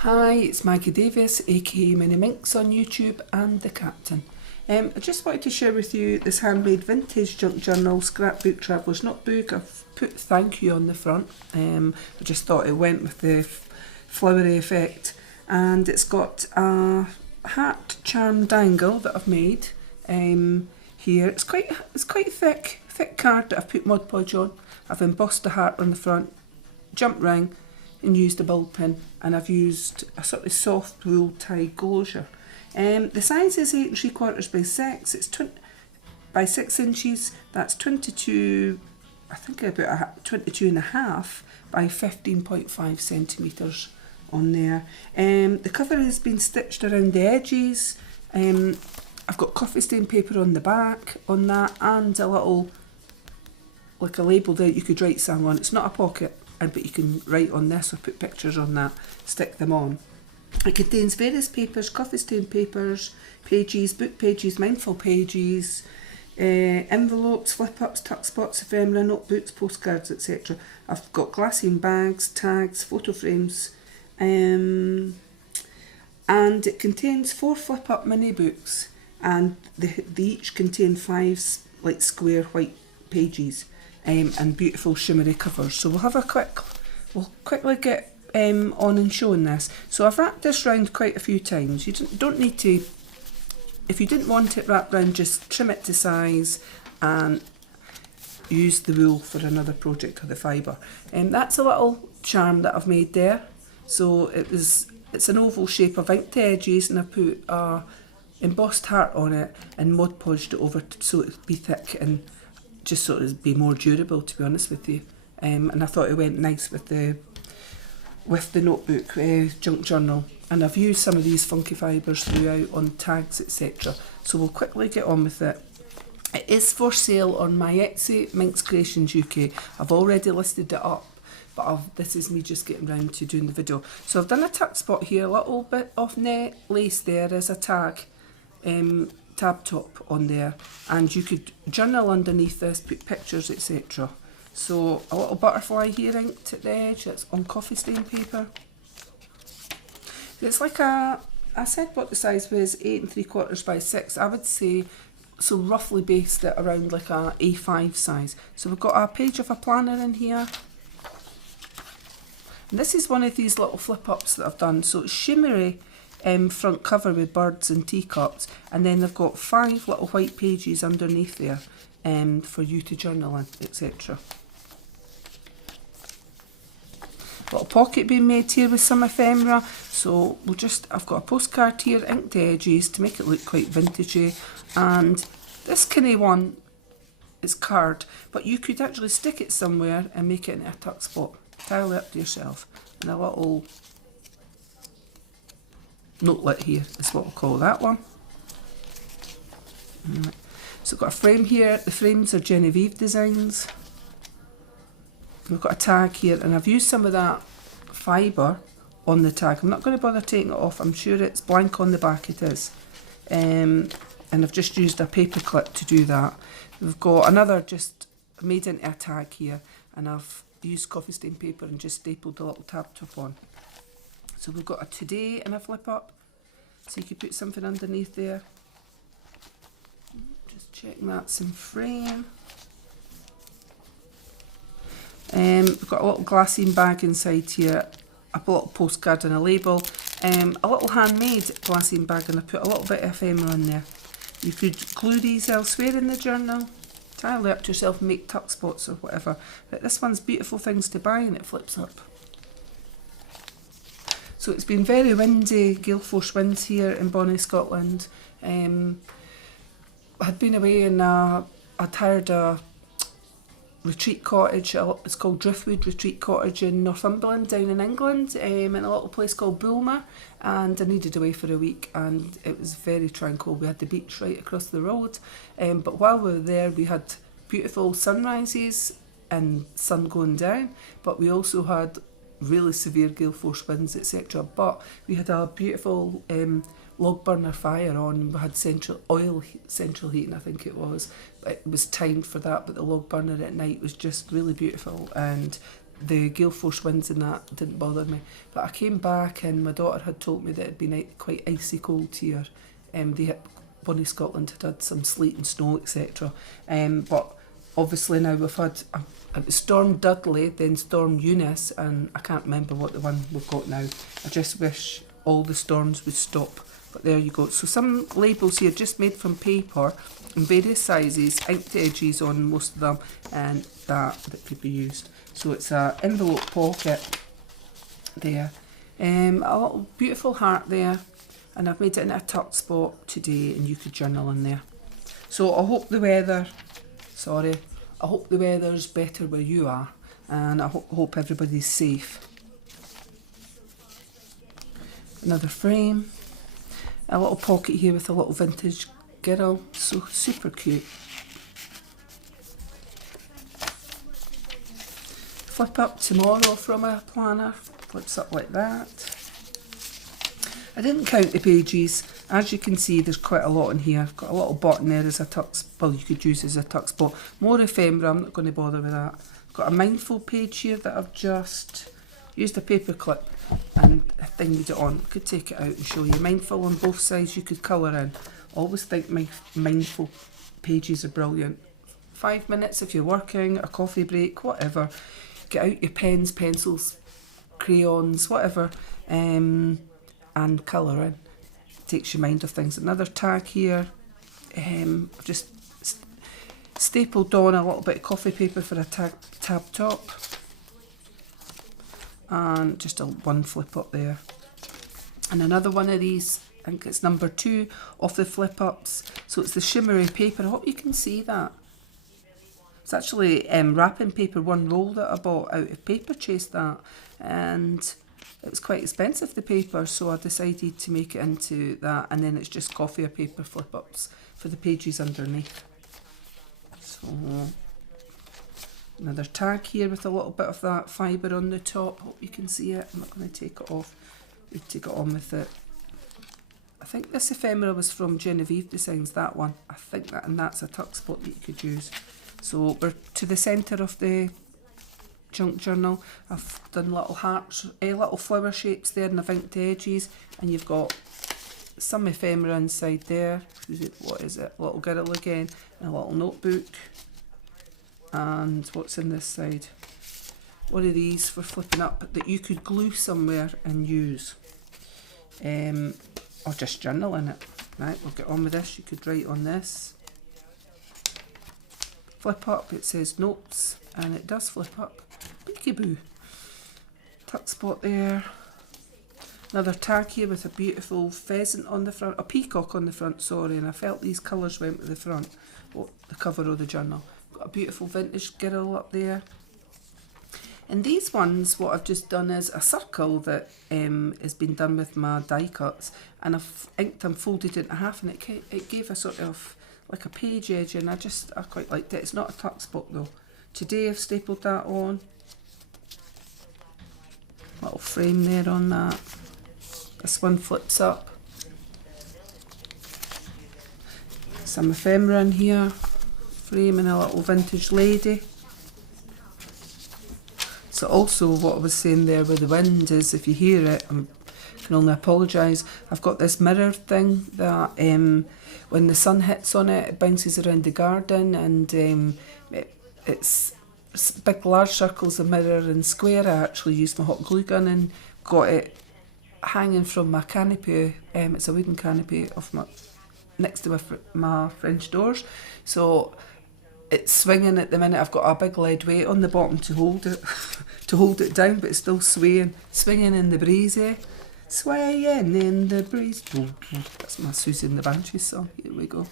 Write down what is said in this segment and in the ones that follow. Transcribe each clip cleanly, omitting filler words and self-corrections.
Hi, it's Maggie Davis, aka Mini Minx on YouTube and the Captain. I just wanted to share with you this handmade vintage junk journal scrapbook traveller's notebook. I've put thank you on the front. I just thought it went with the flowery effect, and it's got a heart charm dangle that I've made here. It's quite thick card that I've put Mod Podge on. I've embossed the heart on the front, jump ring, and used a ball pin, and I've used a sort of soft wool tie closure. The size is 8 3/4 by 6. It's by 6 inches. That's 22, I think about 22 and a half by 15.5 centimetres on there. The cover has been stitched around the edges. I've got coffee stain paper on the back on that, and a little, like a label there you could write something on. It's not a pocket, but you can write on this or put pictures on that, stick them on. It contains various papers, coffee stain papers, pages, book pages, mindful pages, envelopes, flip-ups, tuck spots, ephemera, notebooks, postcards, etc. I've got glassine bags, tags, photo frames, and it contains 4 flip-up mini books, and they each contain 5 like square white pages. And beautiful shimmery covers. So we'll quickly get on and showing this. So I've wrapped this round quite a few times. You don't need to, if you didn't want it wrapped round, just trim it to size and use the wool for another project or the fibre. That's a little charm that I've made there. So it's an oval shape. I've inked the edges and I put a embossed heart on it and Mod Podged it over so it'd be thick and just sort of be more durable, to be honest with you. And I thought it went nice with the notebook junk journal. And I've used some of these funky fibres throughout on tags, etc. So we'll quickly get on with it. It is for sale on my Etsy, MinxCreationsUK. I've already listed it up, but this is me just getting round to doing the video. So I've done a tuck spot here, a little bit of net lace there as a tag. Tab top on there, and you could journal underneath this, put pictures, etc. So a little butterfly here inked at the edge. That's on coffee stain paper. It's like I said what the size was, 8 3/4 by 6. I would say, so roughly based it around like a A5 size. So we've got a page of a planner in here. And this is one of these little flip-ups that I've done. So it's shimmery front cover with birds and teacups, and then they've got 5 little white pages underneath there for you to journal in, etc. Little pocket being made here with some ephemera. So I've got a postcard here, inked the edges to make it look quite vintagey, and this kind of one is card, but you could actually stick it somewhere and make it into a tuck spot. Tile it up to yourself, and a little notelet here is what we'll call that one. So I've got a frame here. The frames are Genevieve designs. We've got a tag here, and I've used some of that fibre on the tag. I'm not going to bother taking it off. I'm sure it's blank on the back, it is. And I've just used a paper clip to do that. We've got another just made into a tag here, and I've used coffee stain paper and just stapled the little tab top on. So we've got a today and a flip up, so you could put something underneath there. Just checking that's in frame. We've got a little glassine bag inside here, a little postcard and a label, a little handmade glassine bag, and I put a little bit of ephemera in there. You could glue these elsewhere in the journal, tile it up to yourself and make tuck spots or whatever. But this one's beautiful things to buy, and it flips up. So it's been very windy, gale force winds here in Bonnie, Scotland. I had been away and I'd hired a retreat cottage. It's called Driftwood Retreat Cottage in Northumberland down in England, in a little place called Bulmer, and I needed away for a week, and it was very tranquil. We had the beach right across the road, but while we were there we had beautiful sunrises and sun going down, but we also had really severe gale force winds, etc. But we had a beautiful log burner fire on. We had central heating, I think it was. It was timed for that, but the log burner at night was just really beautiful, and the gale force winds and that didn't bother me. But I came back and my daughter had told me that it'd been quite icy cold here. One in Scotland had some sleet and snow, etc. But obviously now we've had Storm Dudley, then Storm Eunice, and I can't remember what the one we've got now. I just wish all the storms would stop. But there you go. So some labels here just made from paper in various sizes, inked edges on most of them, and that could be used. So it's an envelope pocket there. A little beautiful heart there, and I've made it in a tuck spot today, and you could journal in there. So I hope the weather's better where you are, and I hope everybody's safe. Another frame. A little pocket here with a little vintage girl, so super cute. Flip up tomorrow from a planner, flips up like that. I didn't count the pages. As you can see, there's quite a lot in here. I've got a little button there as a tuck, well, you could use as a tuck spot. More ephemera, I'm not going to bother with that. I've got a mindful page here that I've just used a paper clip and thingied it on. I could take it out and show you. Mindful on both sides, you could colour in. Always think my mindful pages are brilliant. 5 minutes if you're working, a coffee break, whatever. Get out your pens, pencils, crayons, whatever, and colour in. Takes your mind off things. Another tag here. I've just stapled on a little bit of coffee paper for a tab top. And just one flip up there. And another one of these, I think it's number 2 of the flip ups. So it's the shimmery paper. I hope you can see that. It's actually wrapping paper, one roll that I bought out of Paper Chase that. And it was quite expensive, the paper, so I decided to make it into that. And then it's just coffee or paper flip ups for the pages underneath. So another tag here with a little bit of that fibre on the top. Hope you can see it. I'm not going to take it off. We take it on with it. I think this ephemera was from Genevieve Designs, that one. I think that, and that's a tuck spot that you could use. So we're to the centre of the junk journal. I've done little hearts, little flower shapes there, and I've inked edges. And you've got some ephemera inside there. What is it? A little girl again, and a little notebook. And what's in this side? One of these for flipping up that you could glue somewhere and use. Or just journal in it. Right, we'll get on with this. You could write on this. Flip up, it says notes, and it does flip up. Peekaboo. Tuck spot there. Another tag here with a beautiful pheasant on the front, a peacock on the front, sorry, and I felt these colours went with the front, the cover of the journal. Got a beautiful vintage girl up there. And these ones, what I've just done is a circle that has been done with my die cuts, and I've inked and folded it in half, and it gave a sort of like a page edge, and I quite liked it. It's not a tuck spot though. Today I've stapled that on. Little frame there on that. This one flips up. Some ephemera in here. Frame and a little vintage lady. So also what I was saying there with the wind is, if you hear it, I can only apologise. I've got this mirror thing that when the sun hits on it, it bounces around the garden, and it's big large circles of mirror and square. I actually used my hot glue gun and got it hanging from my canopy. It's a wooden canopy next to my French doors. So it's swinging at the minute. I've got a big lead weight on the bottom to hold it down, but it's still swinging in the breeze. Swaying in the breeze. That's my Susie and the Banshees song. Here we go.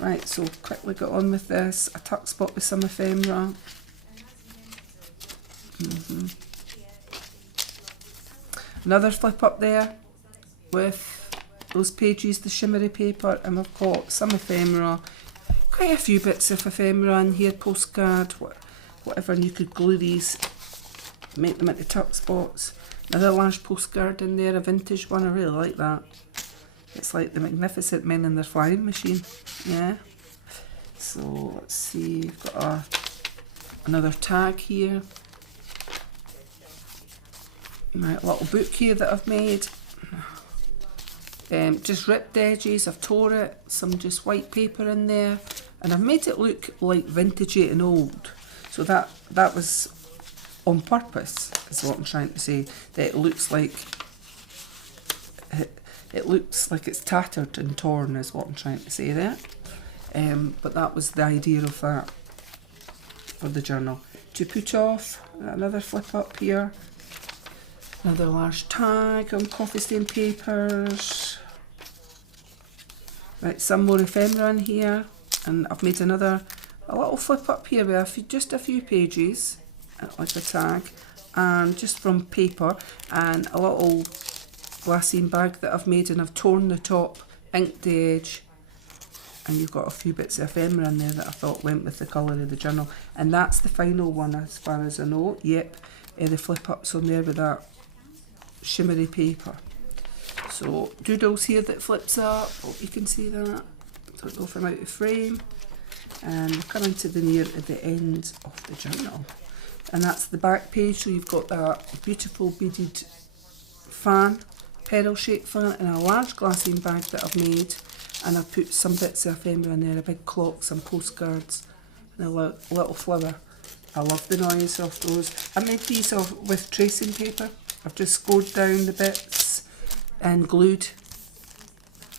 Right, so quickly get on with this. A tuck spot with some ephemera. Another flip up there with those pages, the shimmery paper, and we've got some ephemera. Quite a few bits of ephemera in here, postcard, whatever, and you could glue these, make them into tuck spots. Another large postcard in there, a vintage one, I really like that. It's like the Magnificent Men in their Flying Machine, yeah. So let's see, we've got another tag here. my little book here that I've made. Just ripped edges, I've tore it, some just white paper in there, and I've made it look like vintagey and old. So that was on purpose, is what I'm trying to say. That it looks like it's tattered and torn, is what I'm trying to say there. But that was the idea of that for the journal. To put off, another flip up here. Another large tag on coffee stain papers. Right, some more ephemera in here, and I've made a little flip up here with just a few pages, like a tag, and just from paper, and a little glassine bag that I've made, and I've torn the top, inked the edge, and you've got a few bits of ephemera in there that I thought went with the colour of the journal. And that's the final one as far as I know. Yep, the flip ups on there with that shimmery paper. So doodles here that flips up, hope you can see that. Don't know if I'm out of frame. And we're coming to the near at the end of the journal. And that's the back page, so you've got that beautiful beaded fan, pearl shaped fan, and a large glassine bag that I've made. And I've put some bits of ephemera in there, a big clock, some postcards, and a little flower. I love the noise of those. I made these with tracing paper. I've just scored down the bits and glued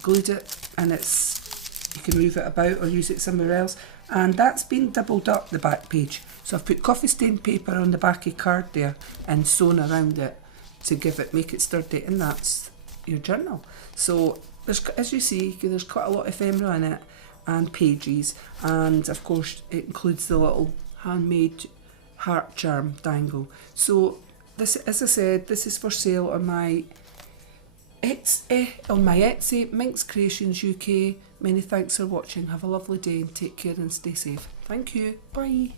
it, and you can move it about or use it somewhere else. And that's been doubled up, the back page. So I've put coffee stain paper on the back of card there and sewn around it to make it sturdy, and that's your journal. So as you see, there's quite a lot of ephemera in it and pages, and of course it includes the little handmade heart charm dangle. So this, as I said, this is for sale on my Etsy, MinxCreationsUK. Many thanks for watching. Have a lovely day and take care and stay safe. Thank you. Bye.